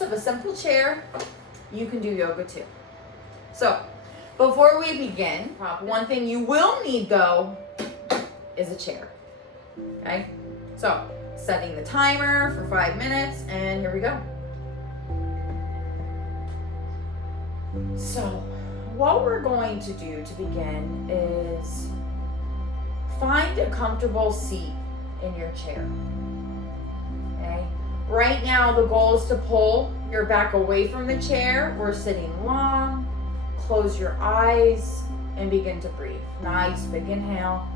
use of a simple chair, you can do yoga too. So, before we begin, one thing you will need though is a chair. Okay? So, setting the timer for 5 minutes, and here we go. So, what we're going to do to begin is find a comfortable seat in your chair. Okay? Right now, the goal is to pull your back away from the chair. We're sitting long. Close your eyes and begin to breathe. Nice big inhale.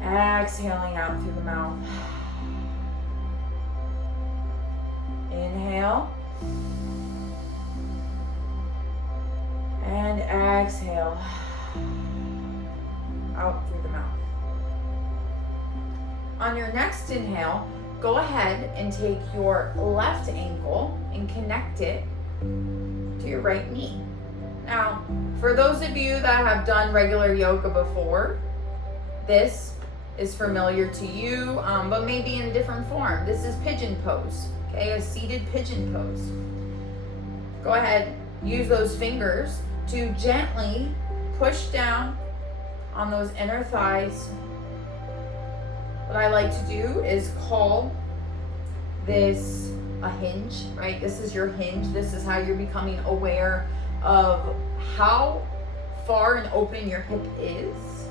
Exhaling out through the mouth. Inhale. And exhale out through the mouth. On your next inhale, go ahead and take your left ankle and connect it to your right knee. Now, for those of you that have done regular yoga before, this is familiar to you, but maybe in a different form. This is pigeon pose, okay? A seated pigeon pose. Go ahead, use those fingers to gently push down on those inner thighs. What I like to do is call this a hinge, right? This is your hinge. This is how you're becoming aware of how far and open your hip is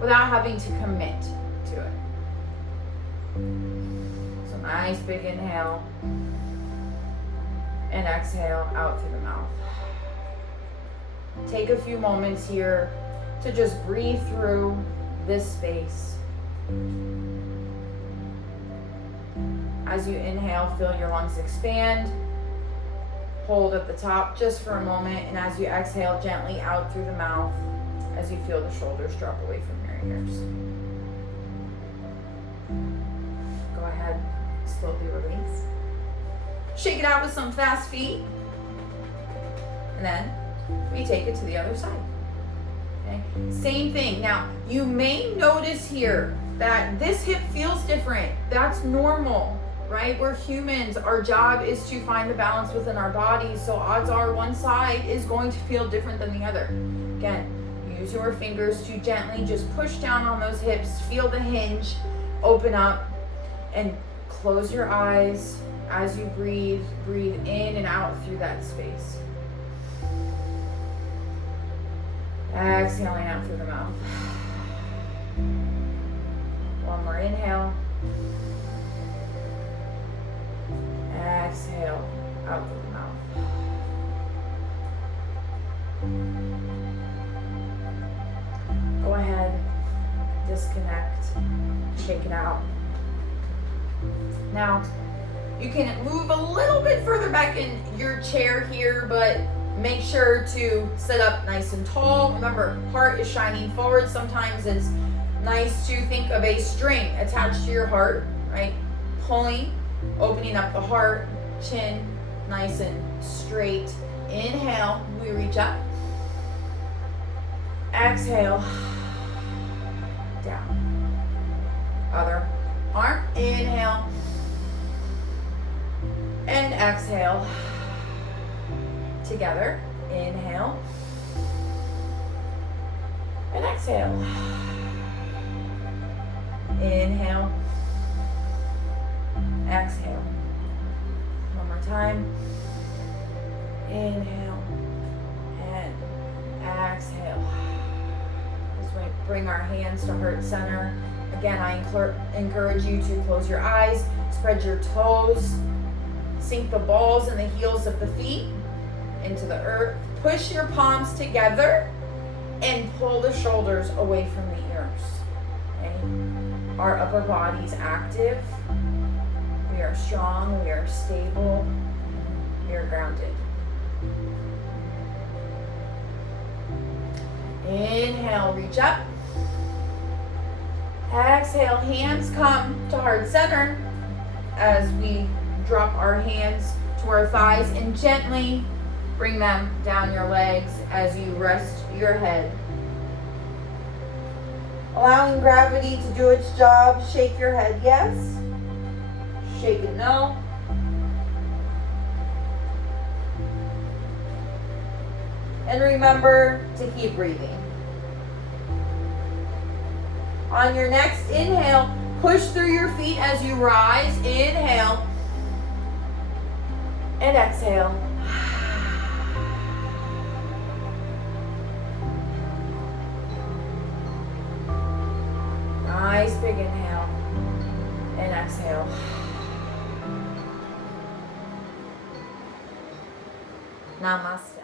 without having to commit to it. So nice big inhale and exhale out through the mouth. Take a few moments here to just breathe through this space. As you inhale, feel your lungs expand. Hold at the top just for a moment, and as you exhale, gently out through the mouth as you feel the shoulders drop away from your ears. Go ahead, slowly release. Shake it out with some fast feet, and then we take it to the other side. Okay? Same thing. Now, you may notice here that this hip feels different. That's normal, right? We're humans. Our job is to find the balance within our bodies. So odds are one side is going to feel different than the other. Again, use your fingers to gently just push down on those hips. Feel the hinge open up, and close your eyes as you breathe. Breathe in and out through that space. Exhaling out through the mouth. One more inhale. Exhale out through the mouth. Go ahead, disconnect, shake it out. Now, you can move a little bit further back in your chair here, but make sure to sit up nice and tall. Remember, heart is shining forward. Sometimes it's nice to think of a string attached to your heart, right? Pulling, opening up the heart, chin nice and straight. Inhale, we reach up. Exhale, down. Other arm, inhale. And exhale. Together, inhale. And exhale. Inhale. Exhale. One more time. Inhale. And exhale. This way, bring our hands to heart center. Again, I encourage you to close your eyes, spread your toes, sink the balls and the heels of the feet into the earth. Push your palms together and pull the shoulders away from the ears. Okay? Our upper body's active. We are strong. We are stable. We are grounded. Inhale, reach up. Exhale, hands come to heart center as we drop our hands to our thighs and gently bring them down your legs as you rest your head. Allowing gravity to do its job. Shake your head, yes. shaking no. And remember to keep breathing. On your next inhale, push through your feet as you rise. Inhale. And exhale. Nice big inhale. And exhale. Namaste.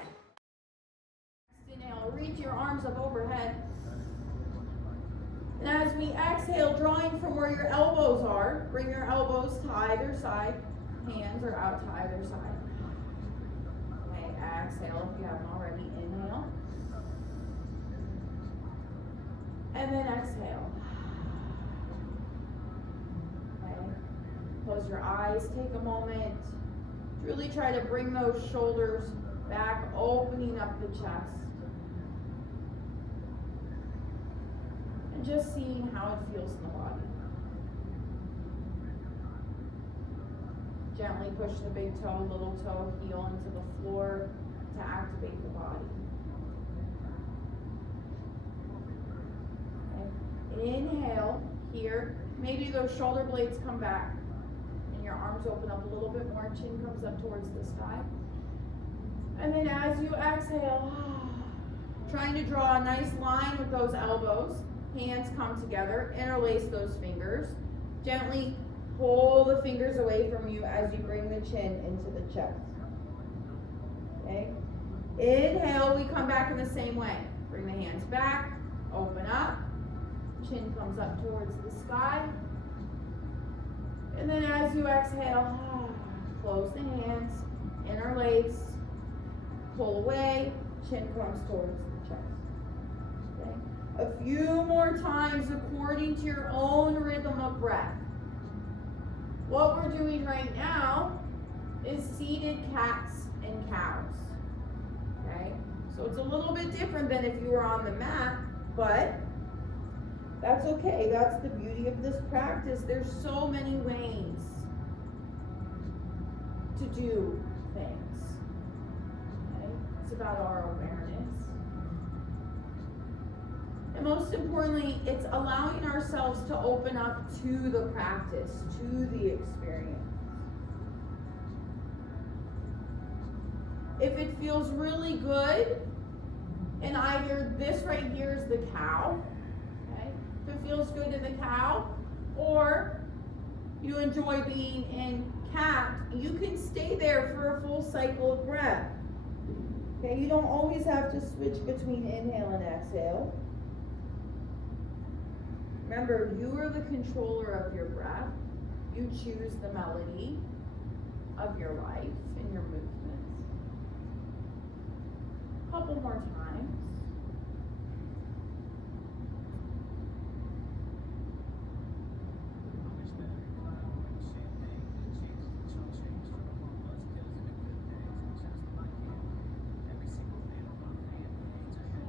Inhale, reach your arms up overhead. And as we exhale, drawing from where your elbows are, bring your elbows to either side. Hands are out to either side. Okay, exhale if you haven't already. Inhale. And then exhale. Okay. Close your eyes, take a moment. Really try to bring those shoulders back, opening up the chest. And just seeing how it feels in the body. Gently push the big toe, little toe, heel into the floor to activate the body. Okay. Inhale here. Maybe those shoulder blades come back and your arms open up a little bit more. Chin comes up towards the sky. And then as you exhale, trying to draw a nice line with those elbows. Hands come together, interlace those fingers. Gently pull the fingers away from you as you bring the chin into the chest. Okay? Inhale, we come back in the same way. Bring the hands back, open up. Chin comes up towards the sky. And then as you exhale, close the hands, interlace, pull away, chin comes towards the chest. Okay? A few more times according to your own rhythm of breath. What we're doing right now is seated cats and cows. Okay? So it's a little bit different than if you were on the mat, but that's okay. That's the beauty of this practice. There's so many ways to do things. Okay? It's about our awareness. And most importantly, it's allowing ourselves to open up to the practice, to the experience. If it feels really good, and either this right here is the cow, okay? If it feels good in the cow, or you enjoy being in cat, you can stay there for a full cycle of breath. Okay, you don't always have to switch between inhale and exhale. Remember, you are the controller of your breath. You choose the melody of your life and your movements. A couple more times.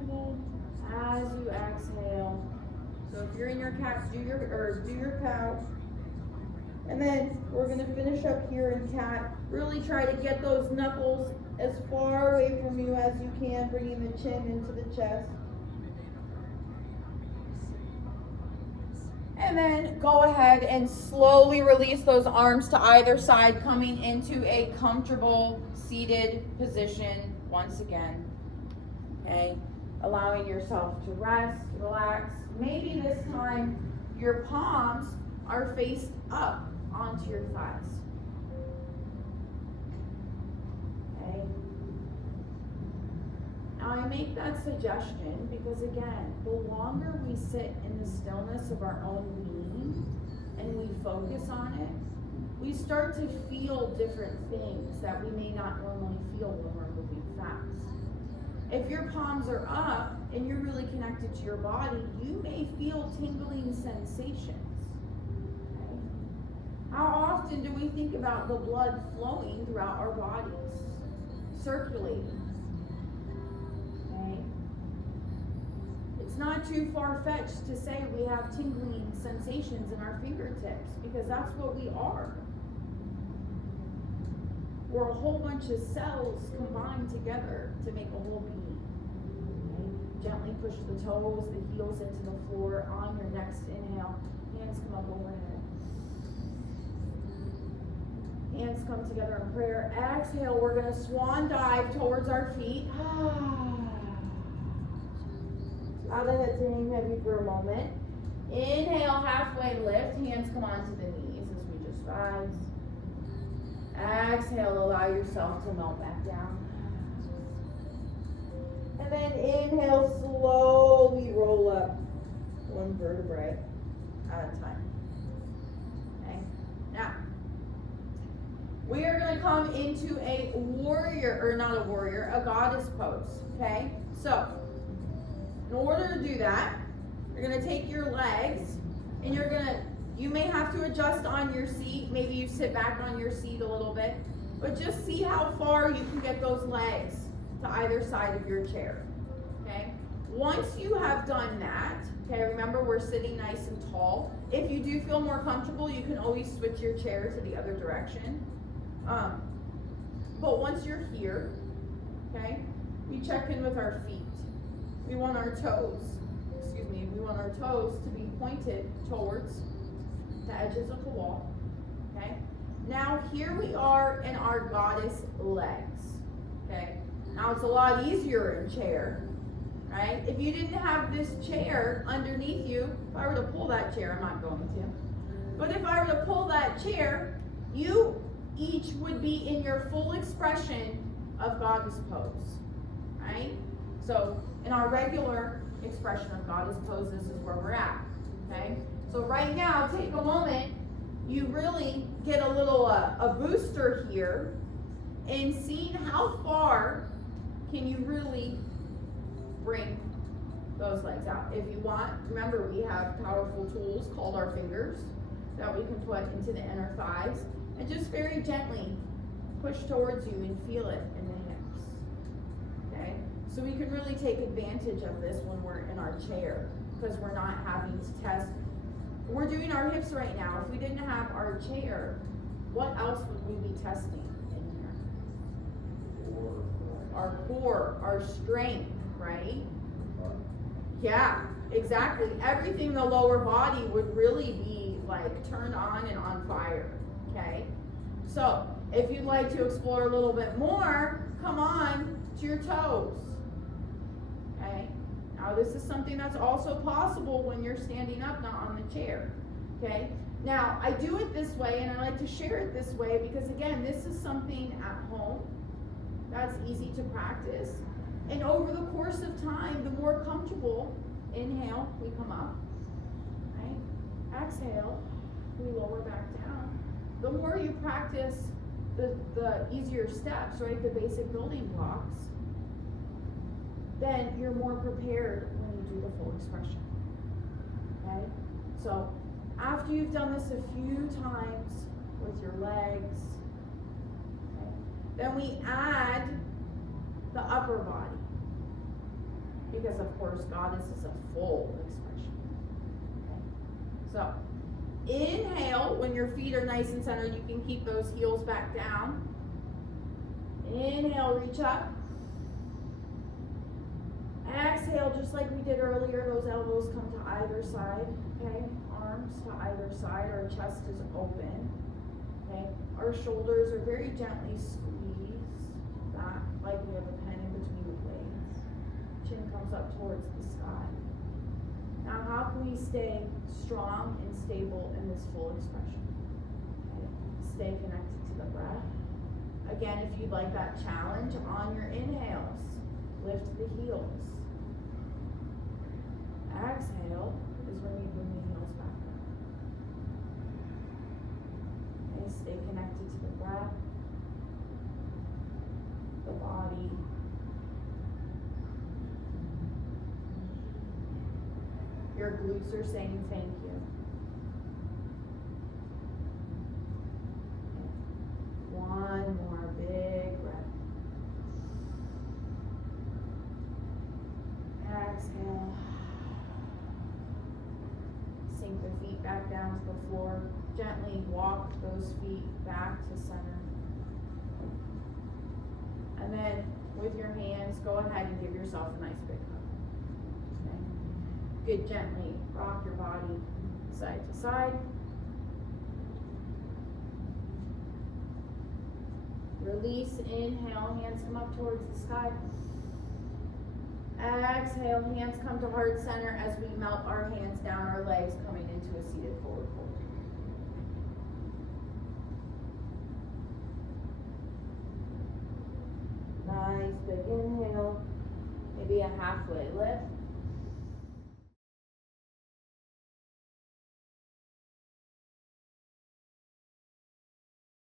And then as you exhale, so if you're in your cat, do your cow. And then we're going to finish up here in cat. Really try to get those knuckles as far away from you as you can, bringing the chin into the chest. And then go ahead and slowly release those arms to either side, coming into a comfortable seated position once again. Okay? Allowing yourself to rest, relax. Maybe this time your palms are faced up onto your thighs. Okay? Now I make that suggestion because again, the longer we sit in the stillness of our own being and we focus on it, we start to feel different things that we may not normally feel when we're moving fast. If your palms are up and you're really connected to your body, you may feel tingling sensations. Okay? How often do we think about the blood flowing throughout our bodies, circulating? Okay? It's not too far-fetched to say we have tingling sensations in our fingertips because that's what we are. or a whole bunch of cells combined together to make a whole being. Okay? Gently push the toes, the heels into the floor. On your next inhale, hands come up overhead. Hands come together in prayer. Exhale, we're going to swan dive towards our feet. Allow the head to hang heavy for a moment. Inhale, halfway lift. Hands come onto the knees as we just rise. Exhale, allow yourself to melt back down. And then inhale, slowly roll up one vertebrae at a time. Okay? Now, we are going to come into a warrior, or not a warrior, a goddess pose. Okay? So, in order to do that, you're going to take your legs and you may have to adjust on your seat. Maybe you sit back on your seat a little bit, but just see how far you can get those legs to either side of your chair. Okay? Once you have done that, okay, remember we're sitting nice and tall. If you do feel more comfortable, you can always switch your chair to the other direction. But once you're here, okay, we check in with our feet. We want our toes to be pointed towards the edges of the wall. Okay? Now here we are in our goddess legs. Okay? Now it's a lot easier in chair. Right? If you didn't have this chair underneath you, if I were to pull that chair, I'm not going to. But if I were to pull that chair, you each would be in your full expression of goddess pose. Right? So in our regular expression of goddess poses is where we're at. Okay? So right now, take a moment. You really get a little a booster here in seeing how far can you really bring those legs out. If you want, remember we have powerful tools called our fingers that we can put into the inner thighs and just very gently push towards you and feel it in the hips. Okay? So we can really take advantage of this when we're in our chair because we're not having to test. We're doing our hips right now. If we didn't have our chair, what else would we be testing in here? Our core, our strength, right? Yeah, exactly. Everything in the lower body would really be like turned on and on fire, okay? So if you'd like to explore a little bit more, come on to your toes, okay? Now this is something that's also possible when you're standing up, not on the chair, okay? Now I do it this way and I like to share it this way because again, this is something at home that's easy to practice. And over the course of time, the more comfortable, inhale, we come up, right? Exhale, we lower back down. The more you practice the easier steps, right, the basic building blocks, then you're more prepared when you do the full expression, okay? So after you've done this a few times with your legs, okay, then we add the upper body, because of course goddess is a full expression. Okay? So inhale, when your feet are nice and centered, you can keep those heels back down. Inhale, reach up. Exhale, just like we did earlier, those elbows come to either side, okay? Arms to either side, our chest is open, okay? Our shoulders are very gently squeezed back, like we have a pen in between the blades. Chin comes up towards the sky. Now, how can we stay strong and stable in this full expression? Okay. Stay connected to the breath. Again, if you'd like that challenge, on your inhales, lift the heels. Exhale is when you bring the heels back up. Okay, stay connected to the breath, the body. Your glutes are saying thank you. Okay. One more big breath. Exhale. Sink the feet back down to the floor. Gently walk those feet back to center. And then with your hands, go ahead and give yourself a nice big hug. Okay. Good, gently rock your body side to side. Release, inhale, hands come up towards the sky. Exhale, hands come to heart center as we melt our hands down our legs, coming into a seated forward fold. Nice big inhale, maybe a halfway lift.